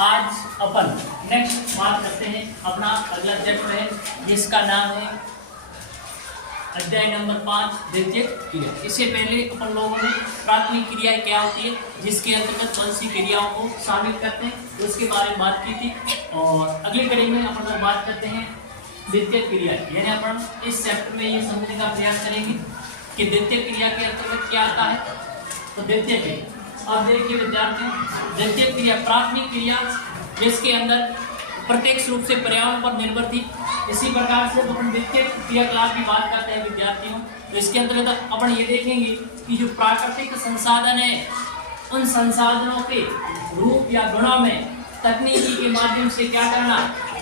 आज अपन नेक्स्ट बात करते हैं अपना अगला चैप्टर है जिसका नाम है अध्याय नंबर 5 द्वितीयक क्रिया। इससे पहले अपन लोगों ने प्राथमिक क्रिया क्या होती है जिसके अंतर्गत कौन सी क्रियाओं को शामिल करते हैं उसके बारे में बात की थी। और अगली कड़ी में अपन लोग बात करते हैं द्वितीयक क्रिया, यानी अपन इस चैप्टर में ये समझने का प्रयास करेंगे कि द्वितीयक क्रिया के अंतर्गत क्या आता है। तो द्वितीयक क्रिया अब देखिए विद्यार्थियों, द्वितीयक क्रिया प्राथमिक क्रिया जिसके अंदर प्रत्यक्ष रूप से पर्यावरण पर निर्भर थी। इसी प्रकार से अपन द्वितीयक क्रियाकलाप की बात करते हैं विद्यार्थियों, तो इसके अंतर्गत अपन ये देखेंगे कि जो प्राकृतिक संसाधन है उन संसाधनों के रूप या गुणों में तकनीकी के माध्यम से क्या करना,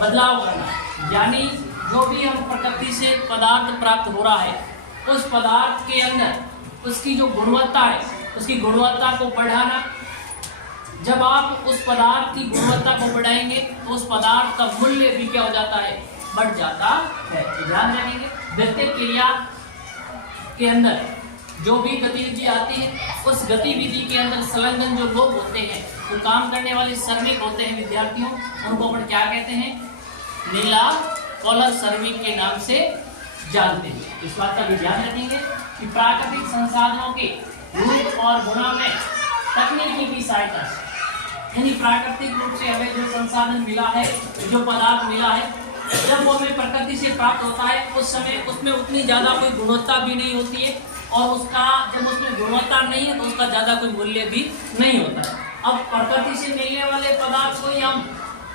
बदलाव करना। यानी जो भी हम प्रकृति से पदार्थ प्राप्त हो रहा है उस पदार्थ के अंदर उसकी जो गुणवत्ता है उसकी गुणवत्ता को बढ़ाना। जब आप उस पदार्थ की गुणवत्ता को बढ़ाएंगे तो उस पदार्थ का मूल्य भी क्या हो जाता है, बढ़ जाता है। तो ध्यान रखेंगे द्वितीयक क्रिया के अंदर जो भी गतिविधि आती है उस गतिविधि के अंदर संलग्न जो लोग होते हैं, जो काम करने वाले श्रमिक होते हैं विद्यार्थियों, उनको अपन क्या कहते हैं, नीला कॉलर श्रमिक के नाम से जानते हैं। इस बात का भी ध्यान रखेंगे कि प्राकृतिक संसाधनों के रूप और गुणों में तकनीकी की सहायता से, यानी प्राकृतिक रूप से हमें जो संसाधन मिला है, जो पदार्थ मिला है, जब वो हमें प्रकृति से प्राप्त होता है उस समय उसमें उतनी ज़्यादा कोई गुणवत्ता भी नहीं होती है और उसका जब उसमें गुणवत्ता नहीं है तो उसका ज़्यादा कोई मूल्य भी नहीं होता है। अब प्रकृति से मिलने वाले पदार्थ को ही हम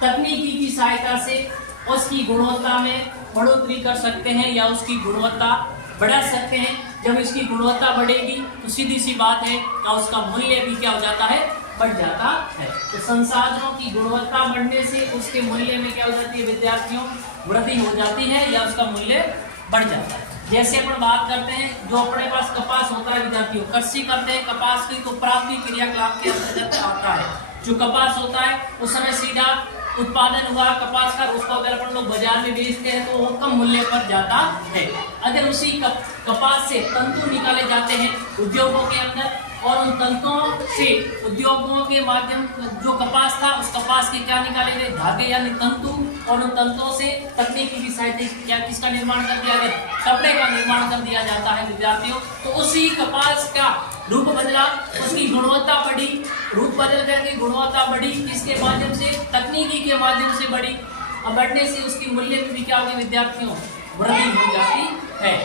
तकनीकी की सहायता से उसकी गुणवत्ता में बढ़ोतरी कर सकते हैं या उसकी गुणवत्ता बढ़ा सकते हैं। जब इसकी गुणवत्ता बढ़ेगी तो सीधी सी बात है कि उसका मूल्य भी क्या हो जाता है, बढ़ जाता है। तो संसाधनों की गुणवत्ता बढ़ने से उसके मूल्य में क्या हो जाती है विद्यार्थियों, वृद्धि हो जाती है या उसका मूल्य बढ़ जाता है। जैसे अपन बात करते हैं जो अपने पास कपास होता है विद्यार्थियों, कृषि करते हैं कपास की, तो प्राथमिक क्रियाकलाप के अंतर्गत आता है। जो कपास होता है उस समय सीधा उत्पादन हुआ कपास का, उसको अगर अपन लोग बाजार में बेचते हैं तो वो कम मूल्य पर जाता है। अगर उसी कपास से तंतु निकाले जाते हैं उद्योगों के अंदर और उन तंतुओं से उद्योगों के माध्यम जो कपास था उस कपास के क्या निकाले गए, धागे यानी तंतु, और उन तंतुओं से तकनीकी की सहायता क्या किसका निर्माण कर दिया गया, कपड़े का निर्माण कर दिया जाता है विद्यार्थियों। तो उसी कपास का रूप बदला, उसकी गुणवत्ता बढ़ी, रूप बदल करके गुणवत्ता बढ़ी, इसके माध्यम से तकनीकी के माध्यम से बढ़ी। अब बढ़ने से उसकी मूल्य में भी क्या होगी विद्यार्थियों, वृद्धि हो जाती है।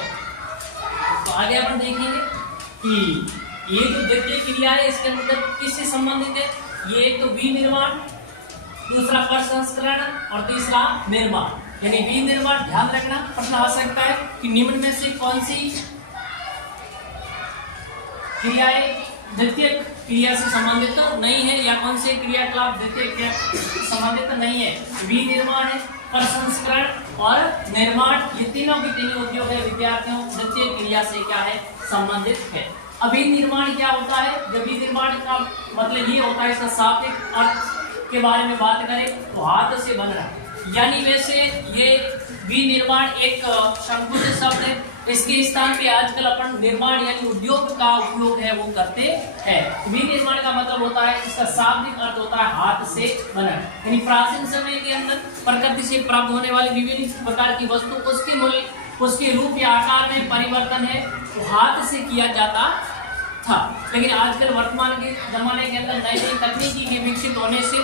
तो आगे अपन देखेंगे कि ये जो द्वितीयक क्रिया है इसके अंदर किससे संबंधित है, ये एक तो विनिर्माण, दूसरा प्रसंस्करण और तीसरा निर्माण। यानी विनिर्माण ध्यान रखना, प्रश्न आ सकता है कि निम्न में से कौन सी क्रियाएं द्वितीयक क्रिया से संबंधित नहीं है या कौन से क्रियाकलाप द्वितीयक क्रिया से संबंधित नहीं है। विनिर्माण है, प्रसंस्करण और निर्माण, ये तीनों की तीनों उद्योग है विद्यार्थियों द्वितीयक क्रिया से क्या है, संबंधित है। अभी निर्माण क्या होता है, जब निर्माण का मतलब ये होता है, इसका शाब्दिक अर्थ के बारे में बात करें तो हाथ से बन रहा, यानी वैसे ये विनिर्माण एक संकुचित शब्द है, इसके स्थान पे आजकल अपन निर्माण यानी उद्योग का उपयोग है वो करते हैं। विनिर्माण का मतलब होता है, इसका शाब्दिक अर्थ होता है हाथ से बना, यानी प्राचीन समय के अंदर प्रकृति से प्राप्त होने वाली विभिन्न प्रकार की वस्तु उसके मूल्य उसके रूप या आकार में परिवर्तन है तो हाथ से किया जाता था। लेकिन आजकल वर्तमान के जमाने के अंदर नई नई तकनीकी के विकसित होने से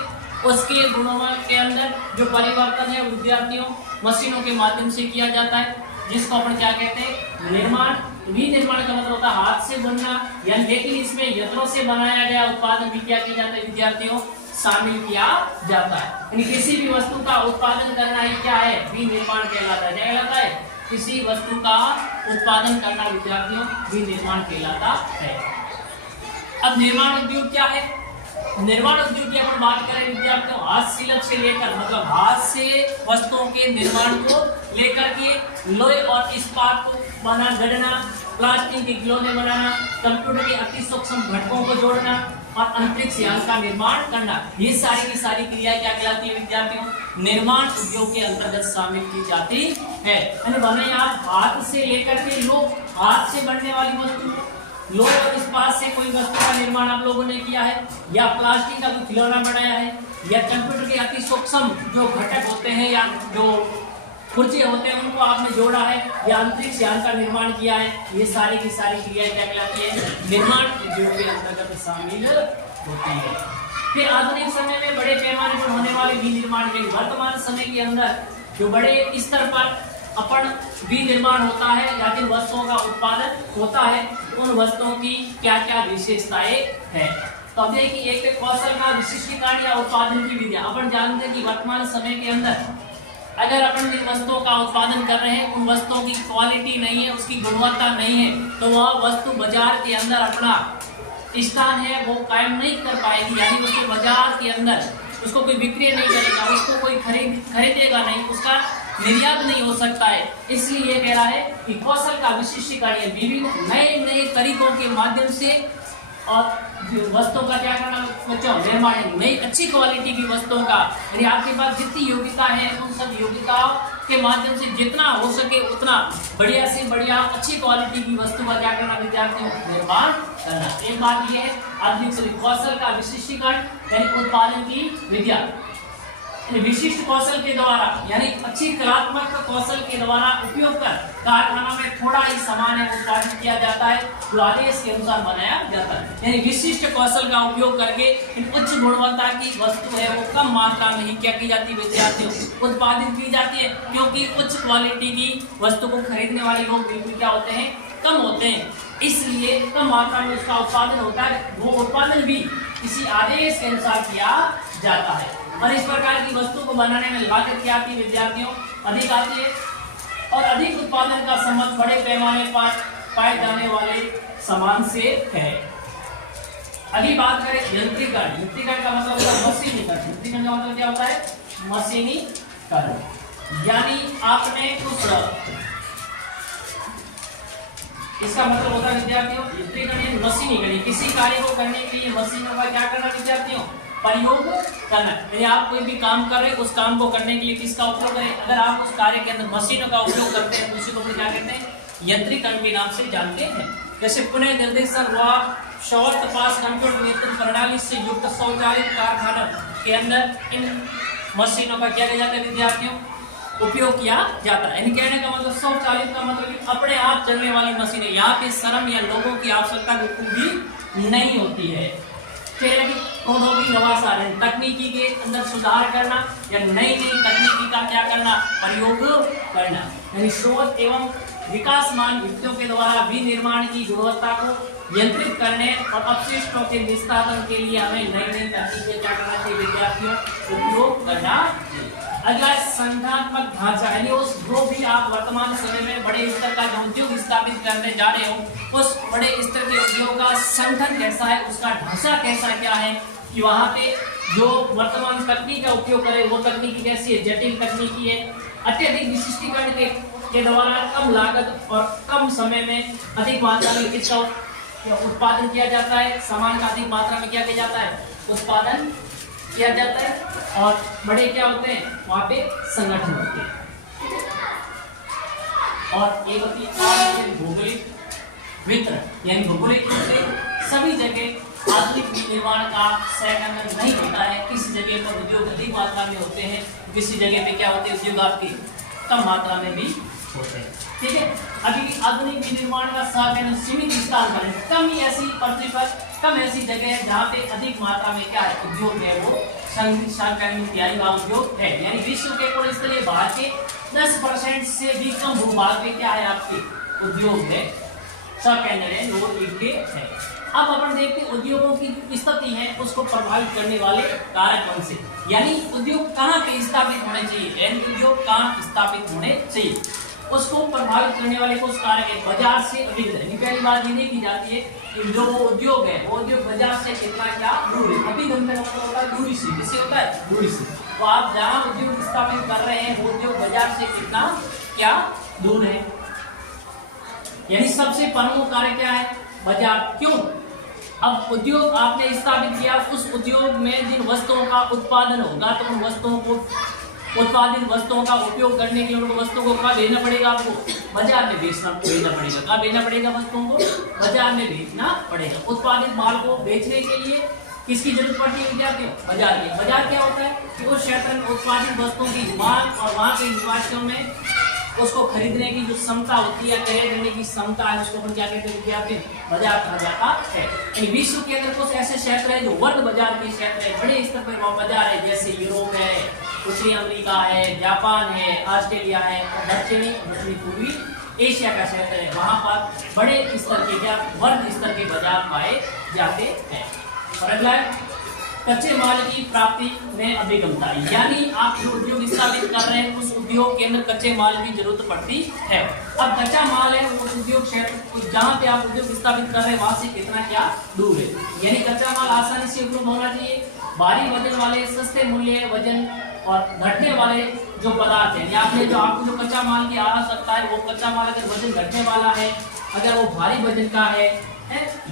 उसके गुणों के अंदर जो परिवर्तन है विद्यार्थियों मशीनों के माध्यम से किया जाता है, जिसको अपन क्या कहते हैं, निर्माण। विनिर्माण का मतलब होता है हाथ से बनना, या लेकिन इसमें यंत्रों से बनाया गया उत्पादन भी क्या किया जाता है विद्यार्थियों, शामिल किया जाता है। यानी किसी भी वस्तु का उत्पादन करना ही क्या है, विनिर्माण कहलाता है। क्या कहलाता है, किसी वस्तु का उत्पादन करना विद्यार्थियों विनिर्माण कहलाता है। अब निर्माण उद्योग क्या है, निर्माण उद्योग की अपन बात करें विद्यार्थियों, हाथ शिल्प से लेकर मतलब हाथ से वस्तुओं के निर्माण को लेकर के लोहे और इस्पात को बना गढ़ना, प्लास्टिक के खिलौने बनाना, कंप्यूटर के अति सूक्ष्म घटकों को जोड़ना और अंतरिक्ष यान का निर्माण करना, ये सारी की सारी क्रियाएं क्या कहलाती है विद्यार्थियों, निर्माण उद्योग के अंतर्गत शामिल की जाती है। भले आप हाथ से लेकर के लोग हाथ से बनने वाली वस्तु, लोहे और इस्पात से कोई वस्तु का निर्माण आप लोगों ने किया है, या प्लास्टिक का कोई खिलौना बनाया है, या कंप्यूटर के अति सूक्ष्म जो घटक होते हैं या जो पुर्जे होते हैं उनको आपने जोड़ा है या अंतरिक्ष यान का निर्माण किया है, ये सारी की सारी क्रियाएं क्या कहलाती है, निर्माण उद्योग के अंतर्गत शामिल होती है। फिर आधुनिक समय में बड़े पैमाने पर होने वाले विनिर्माण के लिए वर्तमान समय के अंदर जो बड़े स्तर पर अपन विनिर्माण होता है या जिन वस्तुओं का उत्पादन होता है उन वस्तुओं की क्या क्या विशेषताएं है। तो अब देखिए एक कौशल का विशिष्टीकरण या उत्पादन की विधियां। अपन जानते हैं कि वर्तमान समय के अंदर अगर अपन जिन वस्तुओं का उत्पादन कर रहे हैं उन वस्तुओं की क्वालिटी नहीं है, उसकी गुणवत्ता नहीं है, तो वह वस्तु बाजार के अंदर अपना स्थान है वो कायम नहीं कर पाएगी। यानी उसको बाजार के अंदर उसको कोई विक्रय नहीं करेगा, उसको कोई खरीदेगा नहीं, उसका निर्यात नहीं हो सकता है। इसलिए ये कह रहा है कि कौशल का विशिष्टीकरण विभिन्न नए नए तरीकों के माध्यम से और वस्तुओं का क्या करना बच्चों, निर्माण, नई अच्छी क्वालिटी की वस्तुओं का, यानी आपके पास जितनी योग्यता है उन सब योग्यताओं के माध्यम से जितना हो सके उतना बढ़िया से बढ़िया अच्छी क्वालिटी की वस्तु का क्या करना विद्यार्थियों, निर्माण करना। एक बात यह है आधुनिक कौशल का विशिष्टीकरण यानी उत्पादन की विधियां विशिष्ट कौशल के द्वारा यानी अच्छी कलात्मक कौशल के द्वारा उपयोग कर कारखाना में थोड़ा ही सामान उत्पादन किया जाता है जो आदेश के अनुसार बनाया जाता है। यानी विशिष्ट कौशल का उपयोग करके इन उच्च गुणवत्ता की वस्तु है वो कम मात्रा में ही क्या की जाती है विद्यार्थियों, उत्पादित की जाती है, क्योंकि उच्च क्वालिटी की वस्तु को खरीदने वाले लोग बिल्कुल क्या होते हैं, कम होते हैं, इसलिए कम मात्रा में उसका उत्पादन होता है। वो उत्पादन भी किसी आदेश के अनुसार किया जाता है और इस प्रकार की वस्तु को बनाने में लागत क्या आती है विद्यार्थियों, अधिक आती है और अधिक उत्पादन का संबंध बड़े पैमाने पर पाए जाने वाले सामान से है। अभी बात करें यंत्रीकरण। यंत्रीकरण का मतलब होता है मशीनीकरण। यंत्रीकरण का मतलब क्या होता है, मशीनीकरण। यानी आपने कुछ इसका मतलब होता है विद्यार्थियों यंत्रीकरण मशीनीकरण, किसी कार्य को करने के लिए मशीनों का क्या करना विद्यार्थियों, प्रयोग करना। यदि आप कोई भी काम कर रहे हैं उस काम को करने के लिए किसका उपयोग करें, अगर आप उस कार्य के अंदर मशीनों का उपयोग करते हैं उसी को क्या कहते हैं, यंत्रीकरण के नाम से जानते हैं। जैसे पुनः निर्देशन व शॉर्ट पास कंप्यूटर नियंत्रण प्रणाली से युक्त स्वचालित कारखाना के अंदर इन मशीनों का क्या किया जाता है विद्यार्थियों, उपयोग किया जाता है। इन कहने का मतलब स्वचालित का मतलब कि अपने आप चलने वाली मशीनें, यहाँ पे श्रम या लोगों की आवश्यकता बिल्कुल भी नहीं होती है। प्रौद्योगिकी नवाचार तकनीकी के अंदर सुधार करना या नई नई तकनीकी का क्या करना, प्रयोग करना, यानी शोध एवं विकासमान युक्तियों के द्वारा विनिर्माण की गुणवत्ता को नियंत्रित करने और अपशिष्टों के निस्तारण के लिए हमें नई नई तकनीकें क्या करना चाहिए विद्यार्थियों, उपयोग करना चाहिए। अगला संगठनात्मक ढांचा, यानी उस जो भी आप वर्तमान समय में बड़े स्तर का जो उद्योग स्थापित करने जा रहे हो उस बड़े स्तर के उद्योग का संगठन कैसा है, उसका ढांचा कैसा क्या है, कि वहाँ पे जो वर्तमान तकनीक का उपयोग करे वो तकनीकी कैसी है, जटिल तकनीकी है, अत्यधिक विशिष्टीकरण के द्वारा कम लागत और कम समय में अधिक मात्रा में किसका उत्पादन किया जाता है, सामान का अधिक मात्रा में क्या किया जाता है, उत्पादन किया जाता है और बड़े क्या होते हैं वहाँ पे संगठन होते हैं। और एक होती है भौगोलिक वितरण, यानी भौगोलिक रूप से सभी जगह आधुनिक निर्माण का सहकर्म नहीं होता है। किसी जगह पर उद्योग अधिक मात्रा में होते हैं, किसी जगह पे क्या होते हैं उद्योग आपके कम मात्रा में भी होते हैं। ठीक है, अभी आधुनिक विनिर्माण का सहकर्म सीमित स्थान पर, कम ही ऐसी पृथ्वी पर कम ऐसी जगह है जहाँ पे अधिक मात्रा में क्या है उद्योग है वो सहकर्म उद्योग है। यानी विश्व के कुल स्तरीय भाग के 10% से भी कम भूभाग में क्या है आपके उद्योग है, सहकेंद्र है, वो इनके है। अब अपन देखते हैं उद्योगों की जो स्थिति है उसको प्रभावित करने वाले कारक कौन से, यानी उद्योग कहाँ पे स्थापित होने चाहिए, यानी उद्योग कहाँ स्थापित होने चाहिए, उसको प्रभावित करने वाले कुछ कारक है। बाजार से अभिगम, पहली बात ये नहीं की जाती है कि जो उद्योग है वो उद्योग बाजार से कितना क्या दूर है। अभिगम का मतलब होता है दूरी से, किससे होता है, दूरी से। तो आप जहाँ उद्योग स्थापित कर रहे हैं वो उद्योग बाजार से कितना क्या दूर है, यानी सबसे प्रमुख कार्य क्या है, बाजार। क्यों, अब उद्योग आपने स्थापित किया, उस उद्योग में जिन वस्तुओं का उत्पादन होगा तो उन वस्तुओं को उत्पादित वस्तुओं का उपयोग करने के लिए उनको वस्तुओं को कहाँ भेजना पड़ेगा, आपको बाजार में भेजना पड़ेगा। कहाँ भेजना पड़ेगा, वस्तुओं को बाजार में भेजना पड़ेगा। उत्पादित माल को बेचने के लिए किसकी जरूरत पड़ती है विद्यार्थियों? बाजार की। बाजार क्या होता है कि उस क्षेत्र में उत्पादित वस्तुओं की मांग और वहां के निवासियों में उसको खरीदने की जो क्षमता होती है, क्रय करने की क्षमता है, उसको अपन क्या कहते हैं विद्यार्थी? बाजार कहा जाता है। यानी विश्व के अंदर कुछ ऐसे क्षेत्र है जो वर्ग बाजार के क्षेत्र है, बड़े स्तर पर वहाँ बाजार है, जैसे यूरोप है, उत्तरी अमेरिका है, जापान है, ऑस्ट्रेलिया है, दक्षिणी पूर्वी एशिया का क्षेत्र है, वहां पर बड़े स्तर के क्या वर्ग स्तर के बाजार पाए जाते हैं। और अगला है कच्चे माल की प्राप्ति में अभिगमता, यानी आप जो उद्योग स्थापित कर रहे हैं उस उद्योग के अंदर कच्चे माल की जरूरत पड़ती है। अब कच्चा माल है वो उद्योग क्षेत्र जहां पे आप उद्योग स्थापित कर रहे हैं वहां से कितना क्या दूर है, यानी कच्चा माल आसानी से उपलब्ध होना चाहिए। भारी वजन वाले सस्ते मूल्य वजन और घटने वाले जो पदार्थ है, आपने जो आपको जो कच्चा माल की आवश्यकता है वो कच्चा माल अगर वजन घटने वाला है, अगर वो भारी वजन का है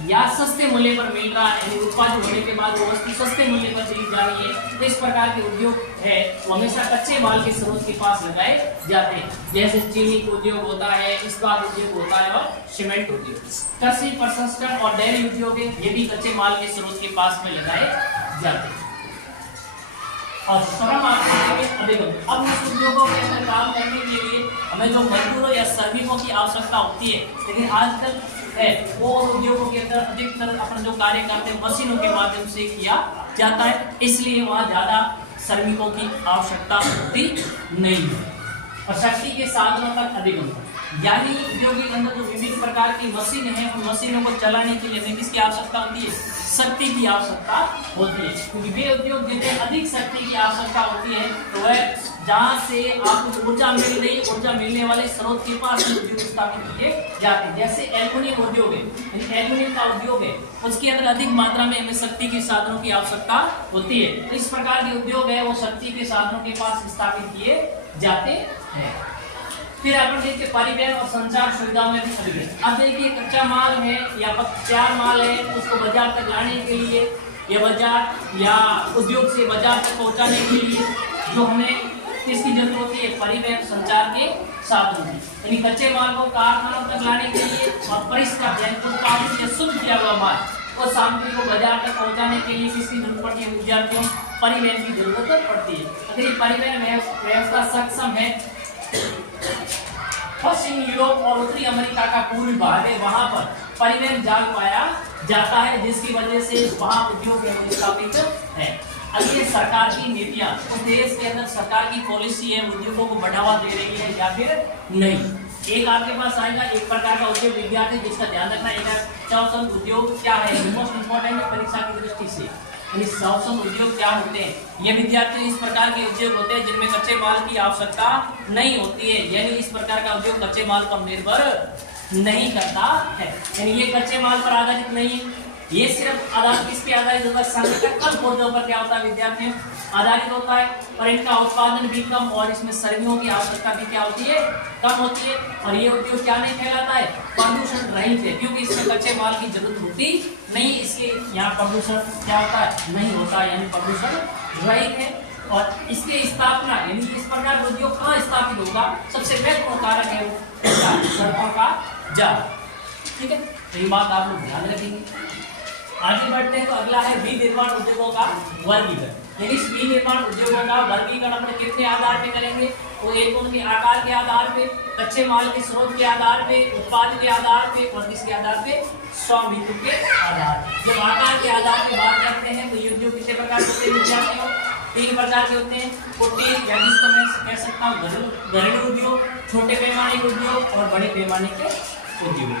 या सस्ते मूल्य पर मिल रहा है, यानी उत्पादित होने के बाद वो वस्तु सस्ते मूल्य पर दी जा रही है, तो इस प्रकार के उद्योग है वो हमेशा कच्चे माल के स्रोत के पास लगाए जाते हैं, जैसे चीनी उद्योग होता है, इस्पात उद्योग होता है और सीमेंट उद्योग। कृषि प्रसंस्करण और डेयरी उद्योग ये भी कच्चे माल के स्रोत के पास में लगाए जाते हैं। और श्रम अभिगम, अब उस उद्योगों के अंदर काम करने के लिए हमें जो मजदूरों या श्रमिकों की आवश्यकता होती है, लेकिन आजकल है वो उद्योगों के अंदर अधिकतर अपन जो कार्य करते हैं मशीनों के माध्यम से किया जाता है, इसलिए वहाँ ज्यादा श्रमिकों की आवश्यकता होती नहीं है। और शक्ति के साधनों तक अधिगम, यानी उद्योग के अंदर जो विभिन्न प्रकार की मशीन है उन मशीनों को चलाने के लिए हमें किसकी आवश्यकता होती है? शक्ति की आवश्यकता होती है, क्योंकि वे उद्योग जिन्हें अधिक शक्ति की आवश्यकता होती है तो वह जहाँ से आपको ऊर्जा मिल रही, ऊर्जा मिलने वाले स्रोत के पास उद्योग स्थापित किए जाते हैं। जैसे एल्युमिनियम उद्योग है, एल्युमिनियम का उद्योग है, उसके अंदर अधिक मात्रा में हमें शक्ति के साधनों की आवश्यकता होती है, तो इस प्रकार के उद्योग है वो शक्ति के साधनों के पास स्थापित किए जाते हैं। फिर अपन देखिए परिवहन और संचार सुविधाओं में भी अभिगम। अब देखिए कच्चा माल है या तैयार माल है, उसको बाजार तक लाने के लिए या बाजार या उद्योग से बाजार तक पहुंचाने के लिए जो हमें किसकी जरूरत होती है? परिवहन संचार के साधनों की, यानी कच्चे माल को कारखानों तक लाने के लिए और परिष्कृत यानी शुद्ध किया हुआ माल और सामग्री को बाजार तक पहुंचाने के लिए किसकी जरूरत पड़ती है विद्यार्थियों? परिवहन की जरूरत पड़ती है। अगर ये परिवहन व्यवस्था सक्षम है, पश्चिम यूरोप और उत्तरी अमेरिका का पूर्वी भाग है, वहां पर परिवहन जाल पाया जाता है, जिसकी वजह से वहां उद्योग स्थापित है। अगली सरकार की नीतियां, उस देश के अंदर सरकार की पॉलिसी है उद्योगों को बढ़ावा दे रही है या फिर नहीं। एक आपके पास आएगा एक प्रकार का उद्योग विद्यार्थी जिसका ध्यान रखना है, सौसम उद्योग क्या है, मोस्ट इंपॉर्टेंट परीक्षा की दृष्टि से, यानी सौसम उद्योग क्या होते हैं? ये विद्यार्थी इस प्रकार के उद्योग होते हैं जिनमें कच्चे माल की आवश्यकता नहीं होती है, यानी इस प्रकार का उद्योग कच्चे माल पर निर्भर नहीं करता है, यानी ये कच्चे माल पर आधारित नहीं है, ये सिर्फ आधार किसके आधारित होता है? संगठन खोजों पर क्या होता है विद्यार्थियों? आधारित होता है, और इनका उत्पादन भी कम और इसमें श्रमिकों की आवश्यकता भी क्या होती है? कम होती है। और ये उद्योग क्या नहीं कहलाता है? प्रदूषण रहित है, क्योंकि इसमें कच्चे माल की जरूरत होती नहीं, इसलिए यहाँ प्रदूषण क्या होता है? नहीं होता, यानी प्रदूषण रहित है। और इसकी स्थापना यानी इस प्रकार का उद्योग कहाँ स्थापित होगा? सबसे महत्वपूर्ण कारक है वो सड़कों का जाल। ठीक है, तो ये बात आप लोग ध्यान रखेंगे। आगे बढ़ते हैं तो अगला है विनिर्माण उद्योगों का वर्गीकरण। यानी इस विनिर्माण उद्योगों का वर्गीकरण अपने कितने आधार पे करेंगे? तो एक उनके आकार के आधार पे, कच्चे माल के स्रोत के आधार पे, उत्पाद के आधार पे और किसके आधार पे? स्वामित्व के आधार पे। जब आकार के आधार पे बात करते हैं तो ये उद्योग कितने प्रकार के होते हैं विद्यार्थियों? 3 प्रकार के होते हैं। कुटीर या जिसको मैं कह सकता हूँ घरेलू उद्योग, छोटे पैमाने के उद्योग और बड़े पैमाने के उद्योग।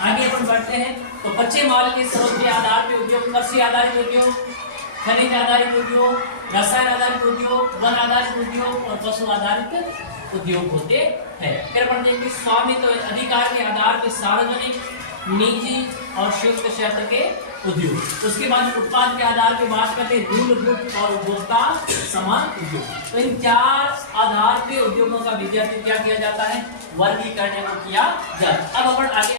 आगे अपन बढ़ते हैं तो कच्चे माल के स्रोत के आधार पे उद्योग, कृषि आधारित उद्योग, खनिज आधारित उद्योग, रसायन आधारित उद्योग, वन आधारित उद्योग और पशु आधारित उद्योग होते हैं। फिर अपन देखते हैं स्वामित्व अधिकार के आधार पे सार्वजनिक, निजी और संयुक्त क्षेत्र के उद्योग। उसके बाद उत्पाद के आधार पे बात करते हैं मूलभूत और उपभोक्ता समान उद्योग। तो इन 4 आधार पे उद्योगों का विद्यार्थी क्या किया जाता है? वर्गीकरण किया जाता है। अब अपन आगे